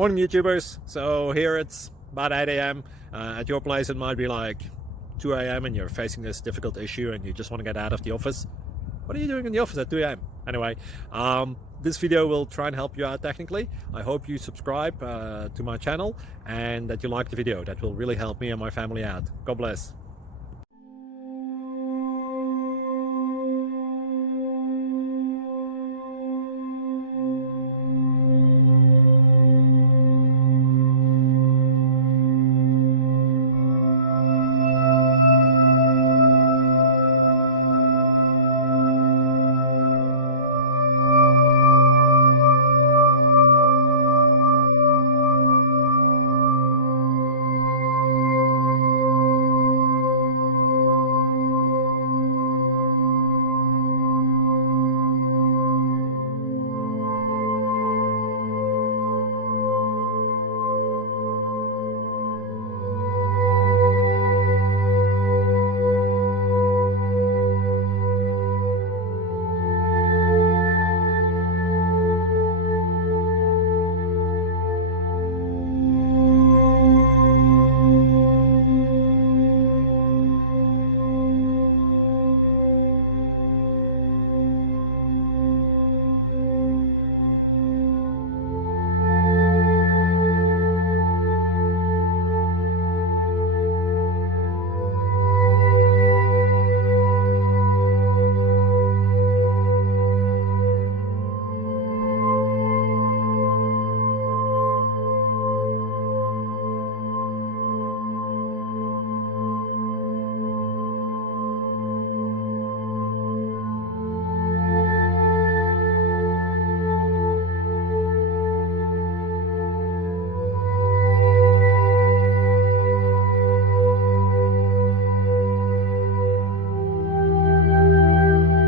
Morning YouTubers. So here it's about 8 a.m. At your place it might be like 2 a.m. and you're facing this difficult issue and you just want to get out of the office. What are you doing in the office at 2 a.m.? Anyway, this video will try and help you out technically. I hope you subscribe to my channel and that you like the video. That will really help me and my family out. God bless.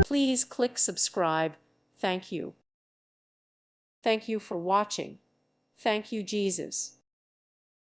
Please click subscribe. Thank you. Thank you for watching. Thank you, Jesus.